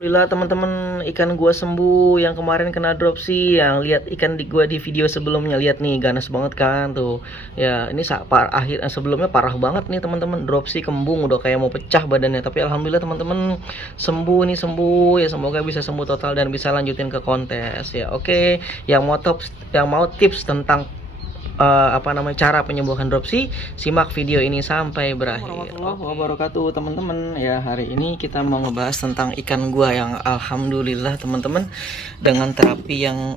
Alhamdulillah teman-teman, ikan gua sembuh yang kemarin kena dropsy. Yang lihat ikan di gua di video sebelumnya, lihat nih ganas banget kan tuh. Ya, ini sebelumnya parah banget nih teman-teman, dropsy kembung udah kayak mau pecah badannya. Tapi alhamdulillah teman-teman sembuh nih, sembuh ya, semoga bisa sembuh total dan bisa lanjutin ke kontes ya. Oke, yang mau tips tentang cara penyembuhan dropsy, simak video ini sampai berakhir. Warahmatullahi wabarakatuh teman-teman. Ya, hari ini kita mau ngebahas tentang ikan gua yang alhamdulillah teman-teman, dengan terapi yang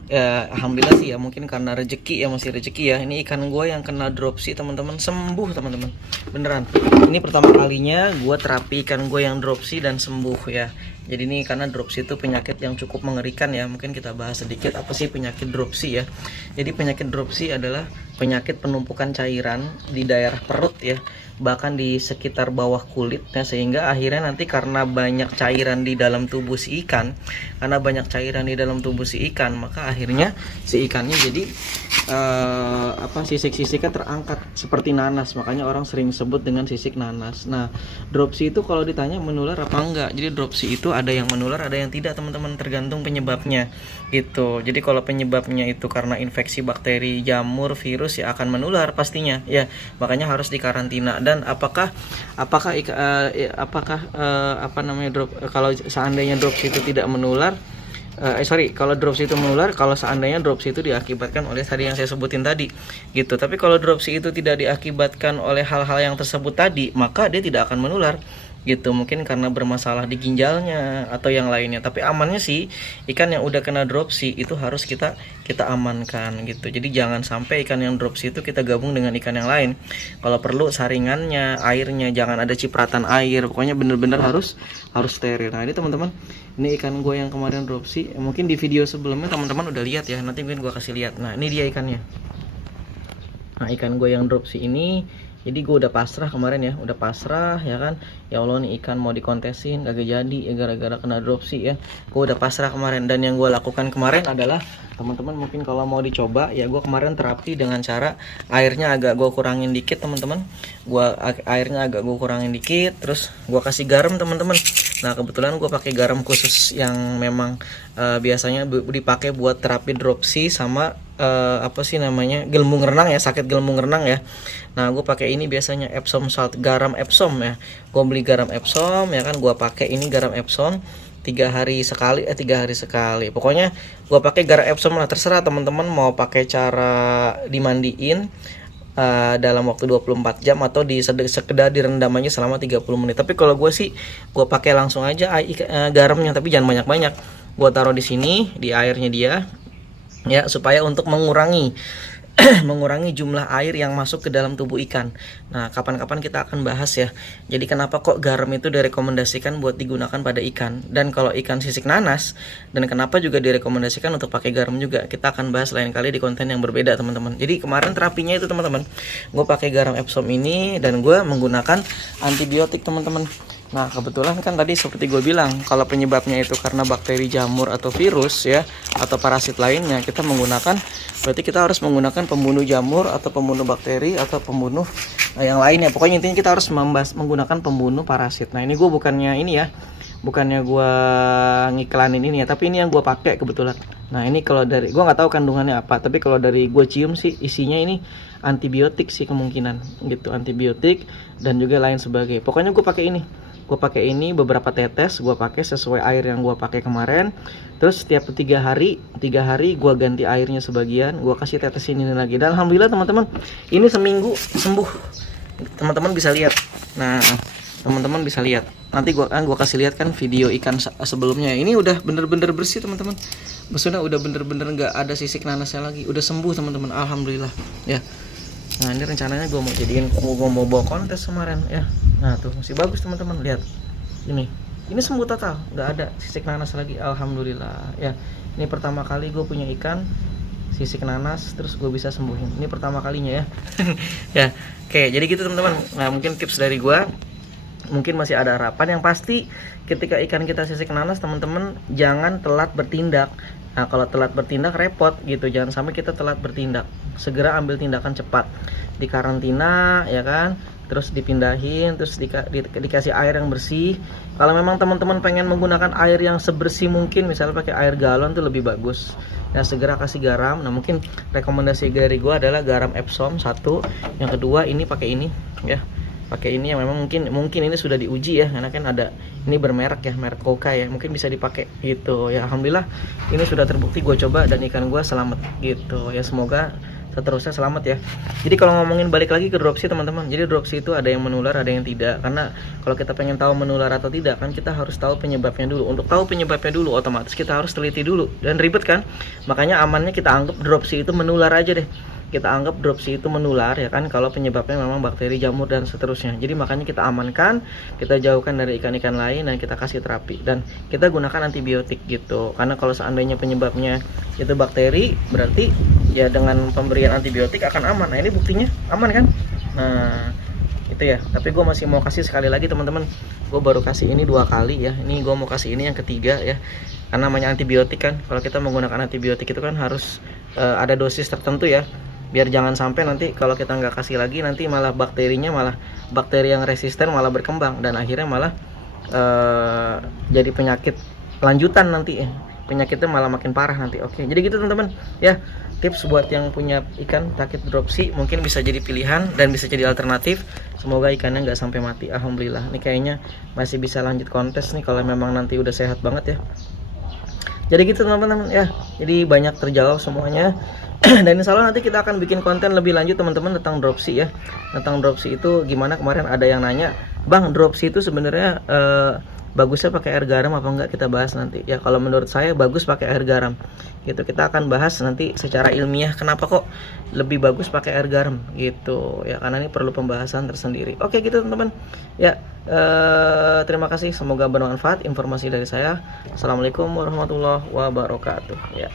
alhamdulillah sih ya, mungkin karena rezeki ya, masih rezeki ya. Ini ikan gua yang kena dropsy teman-teman, sembuh teman-teman, beneran. Ini pertama kalinya gua terapi ikan gua yang dropsy dan sembuh ya. Jadi ini karena dropsy itu penyakit yang cukup mengerikan ya. Mungkin kita bahas sedikit apa sih penyakit dropsy ya. Jadi penyakit dropsy adalah penyakit penumpukan cairan di daerah perut ya, bahkan di sekitar bawah kulit ya, sehingga akhirnya nanti karena banyak cairan di dalam tubuh si ikan, maka akhirnya si ikannya jadi sisik-sisiknya terangkat seperti nanas. Makanya orang sering sebut dengan sisik nanas. Nah, dropsy itu kalau ditanya menular apa enggak, jadi dropsy itu ada yang menular, ada yang tidak teman-teman, tergantung penyebabnya gitu. Jadi kalau penyebabnya itu karena infeksi bakteri, jamur, virus ya akan menular pastinya ya, makanya harus dikarantina. Dan kalau seandainya dropsy itu tidak menular, kalau dropsy itu menular, kalau seandainya dropsy itu diakibatkan oleh tadi yang saya sebutin tadi gitu. Tapi kalau dropsy itu tidak diakibatkan oleh hal-hal yang tersebut tadi, maka dia tidak akan menular gitu. Mungkin karena bermasalah di ginjalnya atau yang lainnya. Tapi amannya sih, ikan yang udah kena dropsy itu harus kita amankan gitu. Jadi jangan sampai ikan yang dropsy itu kita gabung dengan ikan yang lain. Kalau perlu saringannya, airnya jangan ada cipratan air. Pokoknya bener-bener harus steril. Nah, ini teman-teman, ini ikan gue yang kemarin dropsy. Mungkin di video sebelumnya teman-teman udah lihat ya. Nanti mungkin gue kasih lihat. Nah, ini dia ikannya. Nah, ikan gue yang dropsy ini, jadi gue udah pasrah kemarin ya, kan. Ya Allah, nih ikan mau dikontesin kagak jadi ya, gara-gara kena dropsy ya. Gue udah pasrah kemarin. Dan yang gue lakukan kemarin adalah, teman-teman mungkin kalau mau dicoba ya, gue kemarin terapi dengan cara airnya agak gue kurangin dikit teman-teman. Airnya agak gue kurangin dikit, terus gue kasih garam teman-teman. Nah, kebetulan gue pakai garam khusus yang memang biasanya dipakai buat terapi dropsy sama gelembung renang ya, sakit gelembung renang ya. Nah, gue pakai ini biasanya Epsom salt, garam Epsom ya. Gue beli garam Epsom ya kan, gue pakai ini garam Epsom 3 hari sekali. Pokoknya gue pakai garam Epsom lah, terserah teman-teman mau pakai cara dimandiin dalam waktu 24 jam atau sekedar direndam aja selama 30 menit. Tapi kalau gue sih, gue pakai langsung aja garamnya, tapi jangan banyak-banyak. Gue taruh di sini di airnya dia ya, supaya untuk mengurangi jumlah air yang masuk ke dalam tubuh ikan. Nah, kapan-kapan kita akan bahas ya. Jadi kenapa kok garam itu direkomendasikan buat digunakan pada ikan, dan kalau ikan sisik nanas, dan kenapa juga direkomendasikan untuk pakai garam juga, kita akan bahas lain kali di konten yang berbeda teman-teman. Jadi kemarin terapinya itu teman-teman, gue pakai garam Epsom ini dan gue menggunakan antibiotik teman-teman. Nah, kebetulan kan tadi seperti gue bilang, kalau penyebabnya itu karena bakteri, jamur, atau virus ya, atau parasit lainnya, berarti kita harus menggunakan pembunuh jamur atau pembunuh bakteri atau pembunuh yang lainnya. Pokoknya intinya kita harus menggunakan pembunuh parasit. Nah, ini gue bukannya gue ngiklanin ini ya, tapi ini yang gue pakai kebetulan. Nah, ini kalau dari gue nggak tahu kandungannya apa, tapi kalau dari gue cium sih isinya ini antibiotik sih kemungkinan gitu, antibiotik dan juga lain sebagainya. Pokoknya gue pakai ini beberapa tetes, gue pakai sesuai air yang gue pakai kemarin. Terus setiap 3 hari gue ganti airnya sebagian, gue kasih tetesin ini lagi. Dan alhamdulillah teman-teman, ini seminggu sembuh. Teman-teman bisa lihat. Nah, teman-teman bisa lihat. Nanti gue kasih lihat kan video ikan sebelumnya. Ini udah bener-bener bersih teman-teman. Maksudnya udah bener-bener nggak ada sisik nanasnya lagi. Udah sembuh teman-teman, alhamdulillah ya. Nah, ini rencananya gue mau bawa kontes kemarin ya. Nah, tuh masih bagus teman-teman, lihat ini sembuh total, nggak ada sisik nanas lagi, alhamdulillah ya. Ini pertama kali gue punya ikan sisik nanas terus gue bisa sembuhin, ini pertama kalinya ya. Ya, oke, jadi gitu teman-teman. Nah, mungkin tips dari gue, mungkin masih ada harapan. Yang pasti ketika ikan kita sisik nanas teman-teman, jangan telat bertindak. Nah, kalau telat bertindak repot gitu, jangan sampai kita telat bertindak. Segera ambil tindakan cepat, di karantina ya kan, terus dipindahin, terus dikasih air yang bersih. Kalau memang teman-teman pengen menggunakan air yang sebersih mungkin, misalnya pakai air galon tuh lebih bagus. Nah, segera kasih garam. Nah, mungkin rekomendasi dari gua adalah garam Epsom 1. Yang kedua ini pakai ini ya. Pakai ini yang memang mungkin ini sudah diuji ya, karena kan ada ini bermerek ya, merek Koka ya, mungkin bisa dipakai gitu ya. Alhamdulillah ini sudah terbukti gue coba dan ikan gue selamat gitu ya, semoga seterusnya selamat ya. Jadi kalau ngomongin balik lagi ke dropsy teman-teman, jadi dropsy itu ada yang menular ada yang tidak, karena kalau kita pengen tahu menular atau tidak kan kita harus tahu penyebabnya dulu. Untuk tahu penyebabnya dulu otomatis kita harus teliti dulu dan ribet kan, makanya amannya kita anggap dropsy itu menular aja deh. Kita anggap dropsy itu menular ya kan, kalau penyebabnya memang bakteri, jamur dan seterusnya. Jadi makanya kita amankan, kita jauhkan dari ikan-ikan lain dan kita kasih terapi dan kita gunakan antibiotik gitu. Karena kalau seandainya penyebabnya itu bakteri, berarti ya dengan pemberian antibiotik akan aman. Nah, ini buktinya aman kan? Nah, itu ya. Tapi gue masih mau kasih sekali lagi teman-teman. Gue baru kasih ini 2 kali ya. Ini gue mau kasih ini yang ketiga ya. Karena namanya antibiotik kan. Kalau kita menggunakan antibiotik itu kan harus ada dosis tertentu ya, biar jangan sampai nanti kalau kita nggak kasih lagi nanti malah bakterinya, malah bakteri yang resisten malah berkembang dan akhirnya malah jadi penyakit lanjutan nanti, penyakitnya malah makin parah nanti. Oke, jadi gitu teman-teman ya, tips buat yang punya ikan sakit dropsy mungkin bisa jadi pilihan dan bisa jadi alternatif. Semoga ikannya nggak sampai mati. Alhamdulillah ini kayaknya masih bisa lanjut kontes nih kalau memang nanti udah sehat banget ya. Jadi gitu teman-teman ya, jadi banyak terjawab semuanya. Dan insya Allah nanti kita akan bikin konten lebih lanjut teman-teman tentang dropsy ya. Tentang dropsy itu gimana, kemarin ada yang nanya, Bang, dropsy itu sebenarnya bagusnya pakai air garam apa enggak, kita bahas nanti ya. Kalau menurut saya bagus pakai air garam gitu. Kita akan bahas nanti secara ilmiah kenapa kok lebih bagus pakai air garam gitu ya, karena ini perlu pembahasan tersendiri. Oke gitu teman-teman ya. Terima kasih, semoga bermanfaat informasi dari saya. Assalamualaikum warahmatullahi wabarakatuh ya.